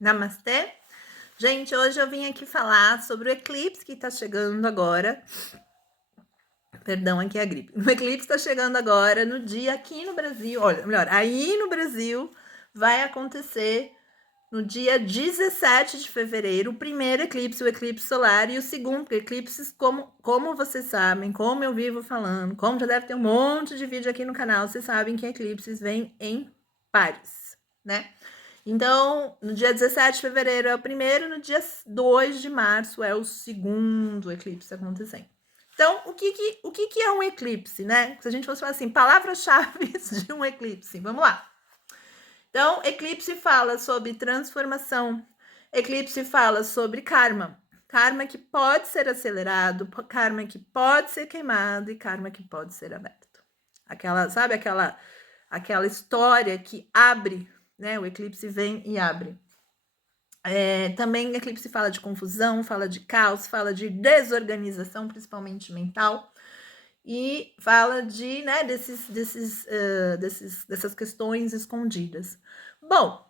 Namastê! Gente, hoje eu vim aqui falar sobre o eclipse que tá chegando agora. Perdão, aqui é a gripe. O eclipse tá chegando agora no dia aqui no Brasil. Olha, melhor, aí no Brasil vai acontecer no dia 17 de fevereiro, o primeiro eclipse, o eclipse solar, e o segundo eclipse, como vocês sabem, como eu vivo falando, como já deve ter um monte de vídeo aqui no canal, vocês sabem que eclipses vêm em pares, né? Então, no dia 17 de fevereiro é o primeiro, no dia 2 de março é o segundo eclipse acontecendo. Então, o que é um eclipse, né? Se a gente fosse falar assim, palavras-chave de um eclipse, vamos lá. Então, eclipse fala sobre transformação, eclipse fala sobre karma. Karma que pode ser acelerado, karma que pode ser queimado e karma que pode ser aberto. Sabe aquela história que abre, né? O eclipse vem e abre. Também eclipse fala de confusão, fala de caos, fala de desorganização, principalmente mental, e fala de, né, dessas questões escondidas. Bom,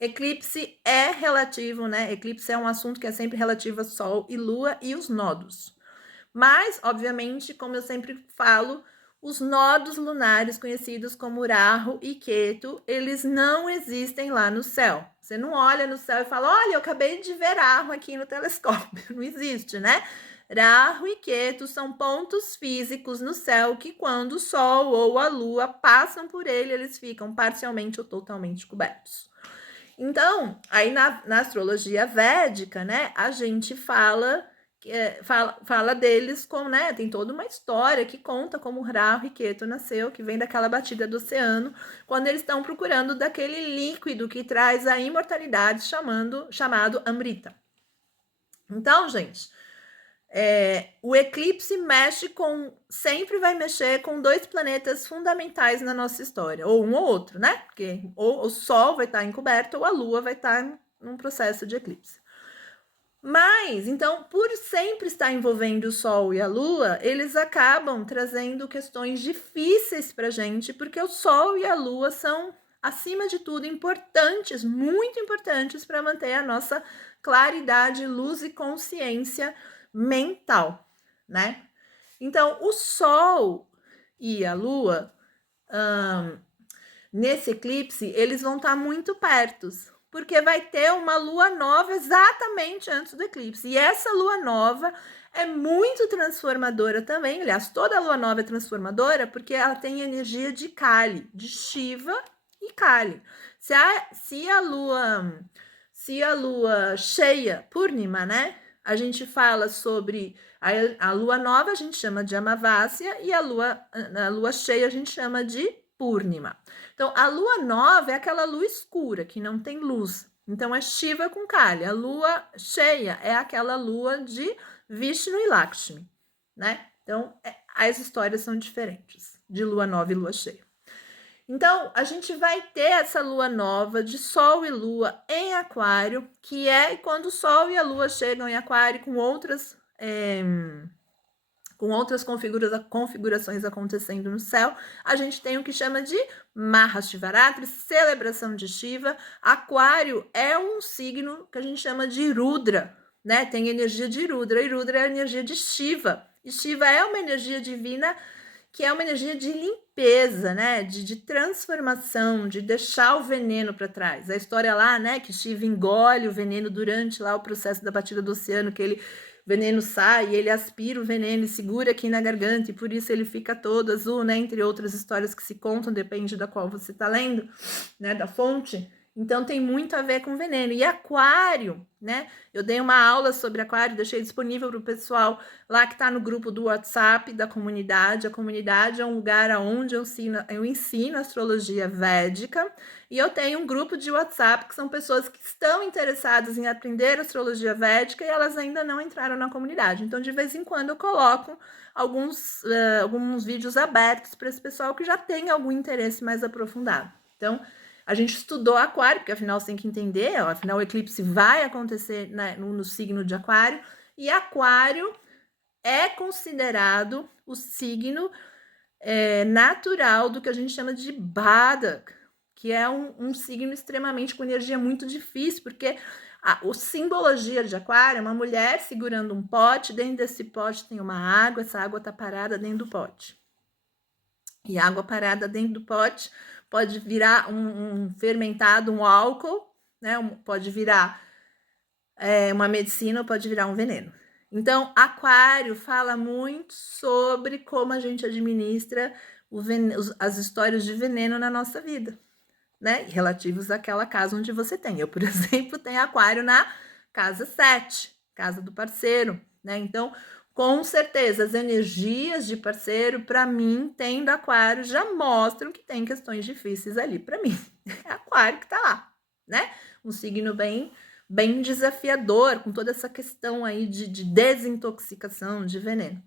eclipse é relativo, né? Eclipse é um assunto que é sempre relativo a Sol e Lua e os nodos. Mas, obviamente, como eu sempre falo, os nodos lunares, conhecidos como Rahu e Ketu, eles não existem lá no céu. Você não olha no céu e fala, olha, eu acabei de ver Rahu aqui no telescópio. Não existe, né? Rahu e Ketu são pontos físicos no céu que, quando o Sol ou a Lua passam por ele, eles ficam parcialmente ou totalmente cobertos. Então, aí na astrologia védica, né, a gente fala deles com, né, tem toda uma história que conta como Rahu e Ketu nasceu, que vem daquela batida do oceano, quando eles estão procurando daquele líquido que traz a imortalidade, chamado Amrita. Então, gente, o eclipse sempre vai mexer com dois planetas fundamentais na nossa história, ou um ou outro, né? Porque ou o Sol vai estar encoberto ou a Lua vai estar num processo de eclipse. Mas, então, por sempre estar envolvendo o Sol e a Lua, eles acabam trazendo questões difíceis para a gente, porque o Sol e a Lua são, acima de tudo, importantes, muito importantes para manter a nossa claridade, luz e consciência mental, né? Então, o Sol e a Lua, nesse eclipse, eles vão estar muito pertos, porque vai ter uma lua nova exatamente antes do eclipse. E essa lua nova é muito transformadora também. Aliás, toda lua nova é transformadora porque ela tem energia de Kali, de Shiva e Kali. Se a lua cheia, Purnima, né? A gente fala sobre a lua nova, a gente chama de Amavasya, e a lua cheia a gente chama de Purnima. Então, a lua nova é aquela lua escura, que não tem luz. Então, é Shiva com Kali. A lua cheia é aquela lua de Vishnu e Lakshmi, né? Então, as histórias são diferentes, de lua nova e lua cheia. Então, a gente vai ter essa lua nova de Sol e Lua em Aquário, que é quando o Sol e a Lua chegam em Aquário com outras configurações acontecendo no céu, a gente tem o que chama de Mahashivaratri, celebração de Shiva. Aquário é um signo que a gente chama de Rudra, né? Tem energia de Rudra, e Rudra é a energia de Shiva. E Shiva é uma energia divina que é uma energia de limpeza, né? De transformação, de deixar o veneno para trás. A história lá, né? Que Shiva engole o veneno durante lá o processo da batida do oceano, que ele veneno sai, ele aspira o veneno e segura aqui na garganta, e por isso ele fica todo azul, né? Entre outras histórias que se contam, depende da qual você está lendo, né? Da fonte. Então tem muito a ver com veneno. E aquário, né? Eu dei uma aula sobre aquário, deixei disponível para o pessoal lá que está no grupo do WhatsApp da comunidade. A comunidade é um lugar onde eu ensino astrologia védica. E eu tenho um grupo de WhatsApp que são pessoas que estão interessadas em aprender astrologia védica e elas ainda não entraram na comunidade. Então, de vez em quando, eu coloco alguns vídeos abertos para esse pessoal que já tem algum interesse mais aprofundado. Então, a gente estudou aquário, porque afinal você tem que entender, afinal o eclipse vai acontecer, né, no signo de aquário, e aquário é considerado o signo natural do que a gente chama de Badak, que é um signo extremamente com energia muito difícil, porque a simbologia de Aquário é uma mulher segurando um pote, dentro desse pote tem uma água, essa água está parada dentro do pote. E água parada dentro do pote pode virar um fermentado, um álcool, né? Pode virar uma medicina ou pode virar um veneno. Então, Aquário fala muito sobre como a gente administra as histórias de veneno na nossa vida, né? Relativos àquela casa onde você tem. Eu, por exemplo, tenho Aquário na casa 7, casa do parceiro, né? Então, com certeza, as energias de parceiro, para mim, tendo Aquário, já mostram que tem questões difíceis ali para mim. É Aquário que tá lá, né? Um signo bem desafiador, com toda essa questão aí de desintoxicação, de veneno.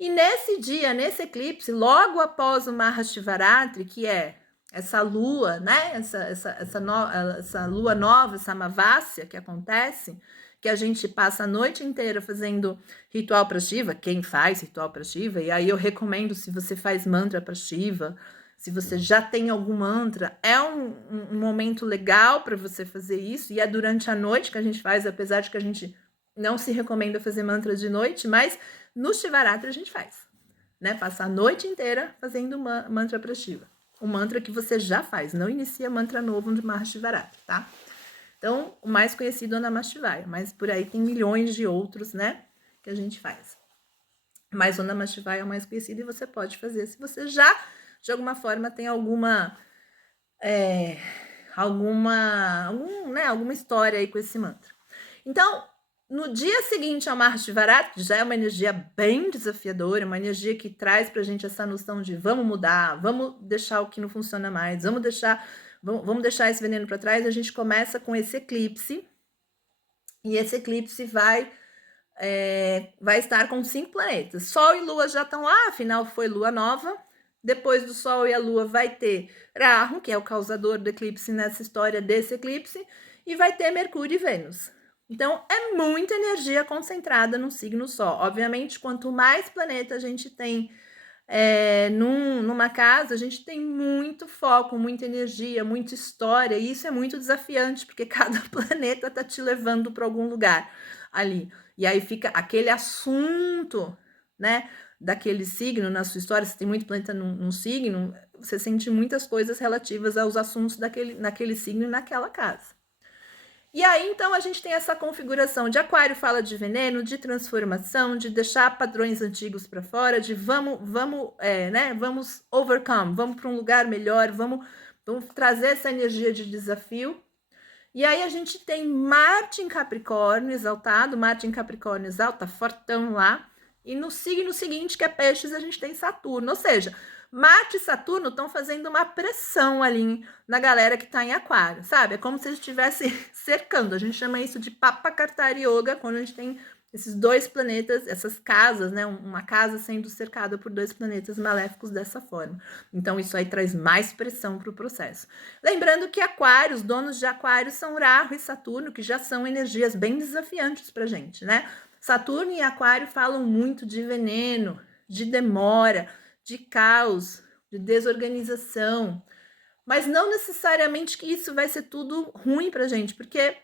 E nesse dia, nesse eclipse, logo após o Mahashivaratri, que é essa lua, né? Essa lua nova, essa Amavasya que acontece, que a gente passa a noite inteira fazendo ritual para Shiva, quem faz ritual para Shiva, e aí eu recomendo, se você faz mantra para Shiva, se você já tem algum mantra, é um momento legal para você fazer isso, e é durante a noite que a gente faz, apesar de que a gente não se recomenda fazer mantra de noite, mas no Shivaratri a gente faz, né? Passa a noite inteira fazendo mantra para Shiva. O mantra que você já faz, não inicia mantra novo no Mahashivaratri, tá? Então, o mais conhecido é o Namah Shivaya, mas por aí tem milhões de outros, né, que a gente faz. Mas o Namah Shivaya é o mais conhecido e você pode fazer se você já, de alguma forma, tem alguma história aí com esse mantra. Então, no dia seguinte ao Mahashivaratri, já é uma energia bem desafiadora, uma energia que traz pra gente essa noção de vamos mudar, vamos deixar o que não funciona mais, vamos deixar esse veneno para trás. A gente começa com esse eclipse, e esse eclipse vai estar com 5 planetas. Sol e Lua já estão lá, afinal foi Lua nova. Depois do Sol e a Lua vai ter Rahu, que é o causador do eclipse nessa história desse eclipse, e vai ter Mercúrio e Vênus. Então, é muita energia concentrada num signo só. Obviamente, quanto mais planeta a gente tem numa casa, a gente tem muito foco, muita energia, muita história, e isso é muito desafiante, porque cada planeta tá te levando para algum lugar ali. E aí fica aquele assunto, né, daquele signo na sua história. Se tem muito planeta num signo, você sente muitas coisas relativas aos assuntos naquele signo e naquela casa. E aí, então, a gente tem essa configuração de Aquário, fala de veneno, de transformação, de deixar padrões antigos para fora, de vamos overcome, vamos para um lugar melhor, vamos trazer essa energia de desafio. E aí a gente tem Marte em Capricórnio exaltado, Marte em Capricórnio exalta, fortão lá, e no signo seguinte, que é Peixes, a gente tem Saturno, ou seja, Marte e Saturno estão fazendo uma pressão ali na galera que está em Aquário, sabe? É como se eles estivessem cercando. A gente chama isso de Papakartari Yoga, quando a gente tem esses 2 planetas, essas casas, né? Uma casa sendo cercada por 2 planetas maléficos dessa forma. Então, isso aí traz mais pressão para o processo. Lembrando que Aquário, os donos de Aquário são Rahu e Saturno, que já são energias bem desafiantes para a gente, né? Saturno e Aquário falam muito de veneno, de demora, de caos, de desorganização, mas não necessariamente que isso vai ser tudo ruim pra gente, porque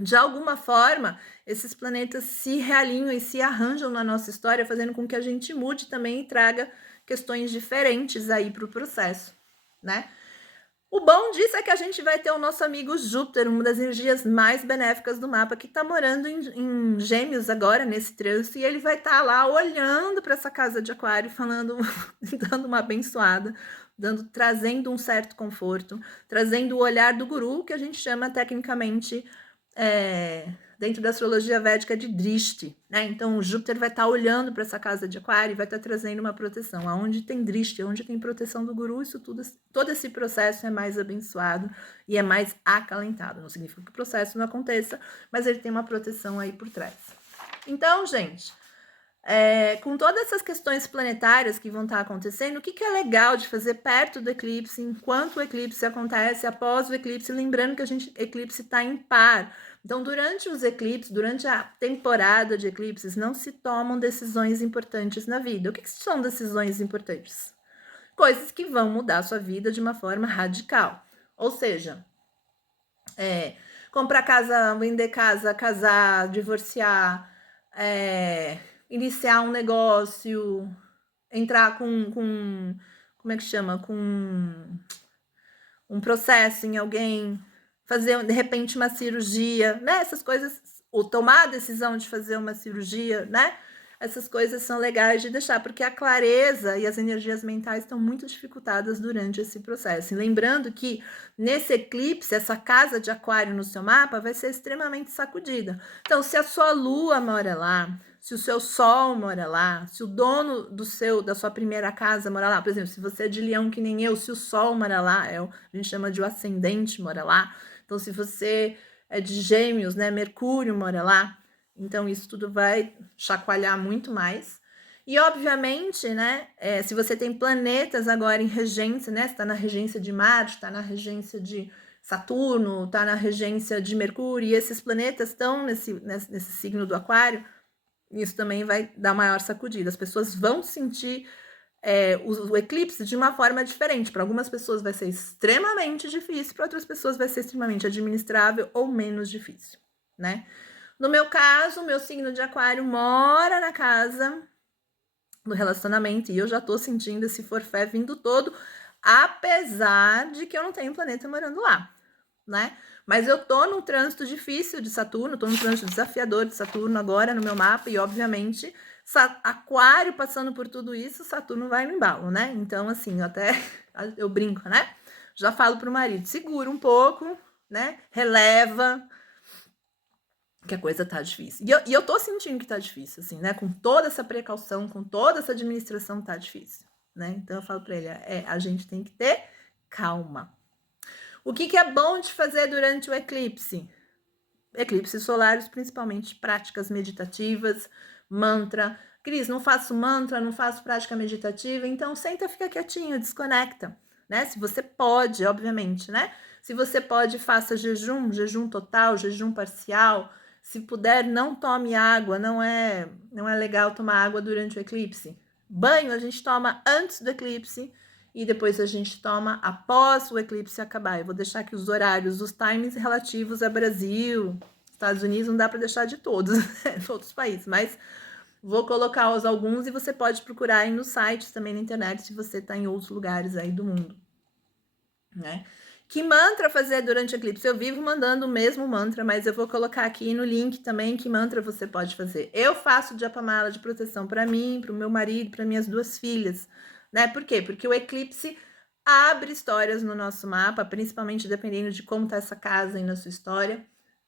de alguma forma esses planetas se realinham e se arranjam na nossa história, fazendo com que a gente mude também e traga questões diferentes aí para o processo, né? O bom disso é que a gente vai ter o nosso amigo Júpiter, uma das energias mais benéficas do mapa, que está morando em Gêmeos agora, nesse trânsito, e ele vai estar lá olhando para essa casa de Aquário, falando, dando uma abençoada, trazendo um certo conforto, trazendo o olhar do guru, que a gente chama tecnicamente, dentro da astrologia védica, de Drishti, né? Então, o Júpiter vai estar olhando para essa casa de Aquário e vai estar trazendo uma proteção. Aonde tem Drishti, onde tem proteção do guru, todo esse processo é mais abençoado e é mais acalentado. Não significa que o processo não aconteça, mas ele tem uma proteção aí por trás. Então, gente, com todas essas questões planetárias que vão estar acontecendo, o que é legal de fazer perto do eclipse, enquanto o eclipse acontece, após o eclipse, lembrando que eclipse está em par. Então, durante os eclipses, durante a temporada de eclipses, não se tomam decisões importantes na vida. O que são decisões importantes? coisas que vão mudar a sua vida de uma forma radical. Ou seja, comprar casa, vender casa, casar, divorciar, iniciar um negócio, entrar com como é que chama? Com um processo em alguém, fazer de repente uma cirurgia, né? Essas coisas, ou tomar a decisão de fazer uma cirurgia, né? Essas coisas são legais de deixar, porque a clareza e as energias mentais estão muito dificultadas durante esse processo. E lembrando que nesse eclipse, essa casa de aquário no seu mapa vai ser extremamente sacudida. Então, se a sua lua mora lá, se o seu sol mora lá, se o dono da sua primeira casa mora lá, por exemplo, se você é de leão que nem eu, se o sol mora lá, a gente chama de o ascendente mora lá. Então, se você é de gêmeos, né, Mercúrio mora lá. Então, isso tudo vai chacoalhar muito mais. E, obviamente, né, se você tem planetas agora em regência, né, está na regência de Marte, está na regência de Saturno, está na regência de Mercúrio, e esses planetas estão nesse signo do Aquário, isso também vai dar maior sacudida. As pessoas vão sentir o eclipse de uma forma diferente. Para algumas pessoas vai ser extremamente difícil, para outras pessoas vai ser extremamente administrável ou menos difícil, né? No meu caso, meu signo de aquário mora na casa do relacionamento e eu já tô sentindo esse forfé vindo todo, apesar de que eu não tenho planeta morando lá, né? Mas eu tô num trânsito difícil de Saturno, tô num trânsito desafiador de Saturno agora no meu mapa e, obviamente, aquário passando por tudo isso, Saturno vai no embalo, né? Então, assim, eu brinco, né? Já falo pro marido, segura um pouco, né? Releva, que a coisa tá difícil. E eu tô sentindo que tá difícil, assim, né? Com toda essa precaução, com toda essa administração, tá difícil, né? Então eu falo pra ele, a gente tem que ter calma. O que é bom de fazer durante o eclipse? Eclipses solares, principalmente práticas meditativas, mantra. Cris, não faço mantra, não faço prática meditativa, então senta, fica quietinho, desconecta, né? Se você pode, obviamente, né? Se você pode, faça jejum total, jejum parcial. Se puder, não tome água, não é legal tomar água durante o eclipse. Banho a gente toma antes do eclipse e depois a gente toma após o eclipse acabar. Eu vou deixar aqui os horários, os times relativos a Brasil, Estados Unidos, não dá para deixar de todos, outros países, mas vou colocar alguns e você pode procurar aí nos sites também na internet se você está em outros lugares aí do mundo, né? Que mantra fazer durante o eclipse? Eu vivo mandando o mesmo mantra, mas eu vou colocar aqui no link também que mantra você pode fazer. Eu faço japamala de proteção para mim, para o meu marido, para minhas 2 filhas, né? Por quê? Porque o eclipse abre histórias no nosso mapa, principalmente dependendo de como tá essa casa aí na sua história.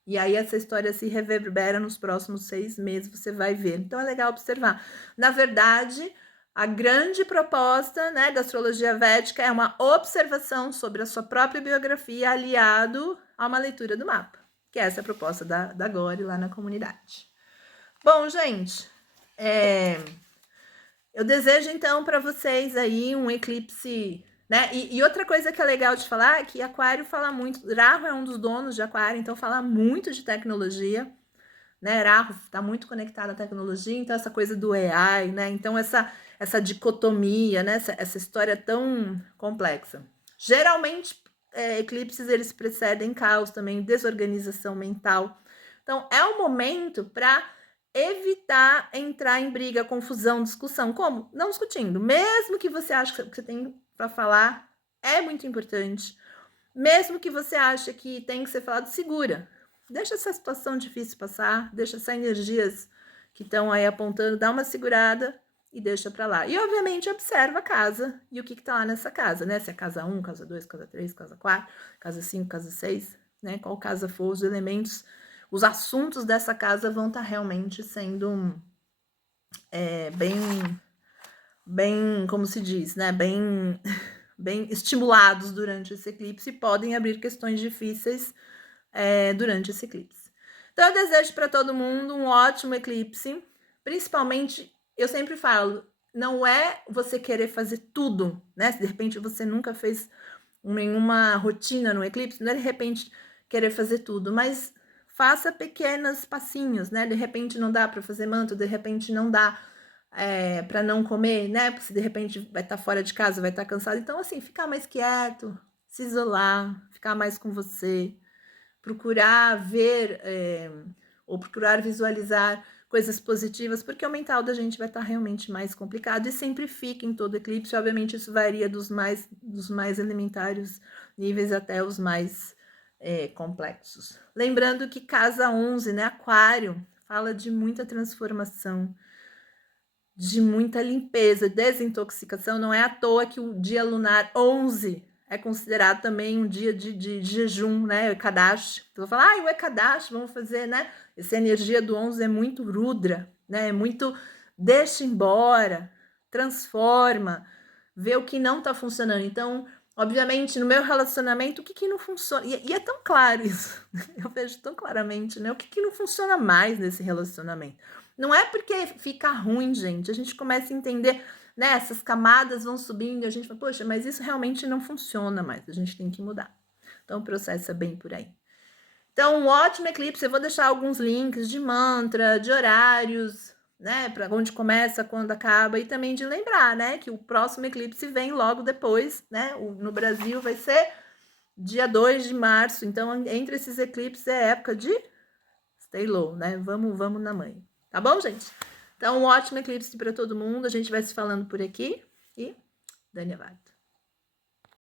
E aí essa história se reverbera nos próximos 6 meses, você vai ver. Então é legal observar. Na verdade, a grande proposta, né, da astrologia védica é uma observação sobre a sua própria biografia aliado a uma leitura do mapa, que é essa proposta da Gori lá na comunidade. Bom, gente, eu desejo então para vocês aí um eclipse, né? E outra coisa que é legal de falar é que Aquário fala muito, Rahu é um dos donos de Aquário, então fala muito de tecnologia, né? Rahu está muito conectado à tecnologia, então essa coisa do AI, né? Então essa dicotomia, né? Essa história tão complexa. Geralmente, eclipses eles precedem caos também, desorganização mental. Então é um momento para evitar entrar em briga, confusão, discussão. Como? Não discutindo. Mesmo que você ache que você tem para falar, é muito importante. Mesmo que você ache que tem que ser falado, segura. Deixa essa situação difícil passar, deixa essas energias que estão aí apontando, dá uma segurada e deixa para lá. E, obviamente, observa a casa e o que tá lá nessa casa, né? Se é casa 1, casa 2, casa 3, casa 4, casa 5, casa 6, né? Qual casa for, os elementos, os assuntos dessa casa vão estar realmente sendo bem, como se diz, né? Bem estimulados durante esse eclipse e podem abrir questões difíceis durante esse eclipse. Então, eu desejo para todo mundo um ótimo eclipse. Principalmente, eu sempre falo, não é você querer fazer tudo, né? Se de repente você nunca fez nenhuma rotina no eclipse, não é de repente querer fazer tudo, mas faça pequenos passinhos, né? De repente não dá para fazer manto, de repente não dá para não comer, né? Porque se de repente vai estar fora de casa, vai estar cansado. Então, assim, ficar mais quieto, se isolar, ficar mais com você, procurar ver ou procurar visualizar coisas positivas, porque o mental da gente vai estar realmente mais complicado e sempre fica em todo eclipse. Obviamente, isso varia dos mais elementares níveis até os mais complexos. Lembrando que casa 11, né, Aquário, fala de muita transformação, de muita limpeza, desintoxicação. Não é à toa que o dia lunar 11 é considerado também um dia de jejum, né? O Ekadashi. Então, eu vou falar, o Ekadashi, vamos fazer, né? Essa energia do 11 é muito Rudra, né? É muito deixa embora, transforma, vê o que não está funcionando. Então, obviamente, no meu relacionamento, o que não funciona? E é tão claro isso, eu vejo tão claramente, né? O que não funciona mais nesse relacionamento? Não é porque fica ruim, gente. A gente começa a entender, né? Essas camadas vão subindo e a gente fala, poxa, mas isso realmente não funciona mais. A gente tem que mudar. Então, o processo é bem por aí. Então, um ótimo eclipse. Eu vou deixar alguns links de mantra, de horários, né? Para onde começa, quando acaba. E também de lembrar, né? Que o próximo eclipse vem logo depois, né? No Brasil vai ser dia 2 de março. Então, entre esses eclipses é época de stay low, né? Vamos na mãe. Tá bom, gente? Então, um ótimo eclipse para todo mundo. A gente vai se falando por aqui. E Dani Avado.